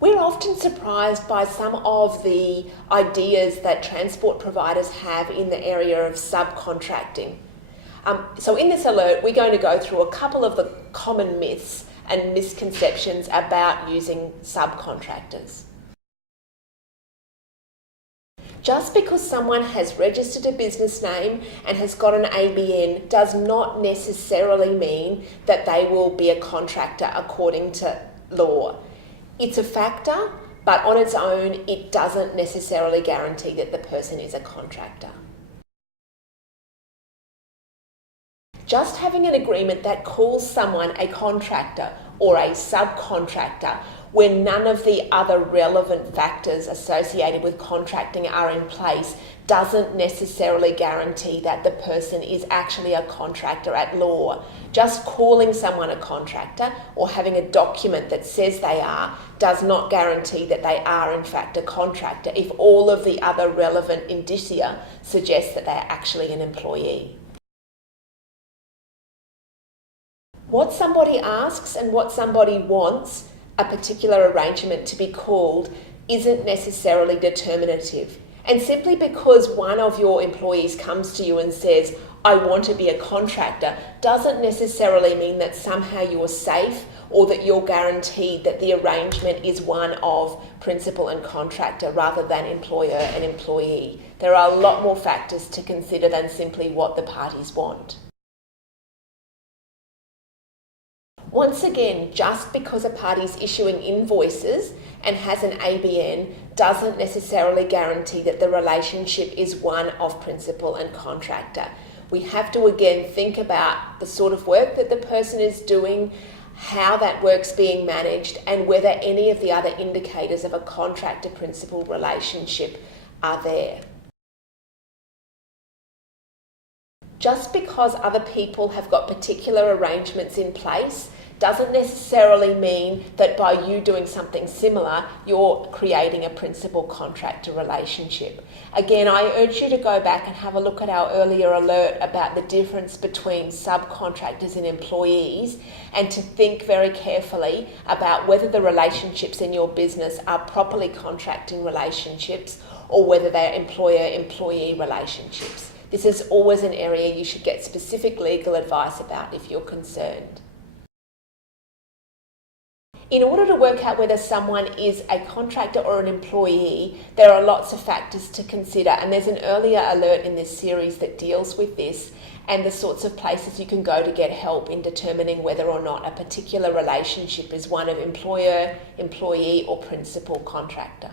We're often surprised by some of the ideas that transport providers have in the area of subcontracting. So in this alert, we're going to go through a couple of the common myths and misconceptions about using subcontractors. Just because someone has registered a business name and has got an ABN does not necessarily mean that they will be a contractor according to law. It's a factor, but on its own, it doesn't necessarily guarantee that the person is a contractor. Just having an agreement that calls someone a contractor or a subcontractor when none of the other relevant factors associated with contracting are in place doesn't necessarily guarantee that the person is actually a contractor at law. Just calling someone a contractor or having a document that says they are does not guarantee that they are in fact a contractor if all of the other relevant indicia suggest that they are actually an employee. What somebody asks and what somebody wants a particular arrangement to be called isn't necessarily determinative. And simply because one of your employees comes to you and says, I want to be a contractor, doesn't necessarily mean that somehow you're safe or that you're guaranteed that the arrangement is one of principal and contractor rather than employer and employee. There are a lot more factors to consider than simply what the parties want. Once again, just because a party's issuing invoices and has an ABN doesn't necessarily guarantee that the relationship is one of principal and contractor. We have to again think about the sort of work that the person is doing, how that work's being managed, and whether any of the other indicators of a contractor-principal relationship are there. Just because other people have got particular arrangements in place doesn't necessarily mean that by you doing something similar, you're creating a principal-contractor relationship. Again, I urge you to go back and have a look at our earlier alert about the difference between subcontractors and employees, and to think very carefully about whether the relationships in your business are properly contracting relationships or whether they're employer-employee relationships. This is always an area you should get specific legal advice about if you're concerned. In order to work out whether someone is a contractor or an employee, there are lots of factors to consider, and there's an earlier alert in this series that deals with this and the sorts of places you can go to get help in determining whether or not a particular relationship is one of employer, employee, or principal contractor.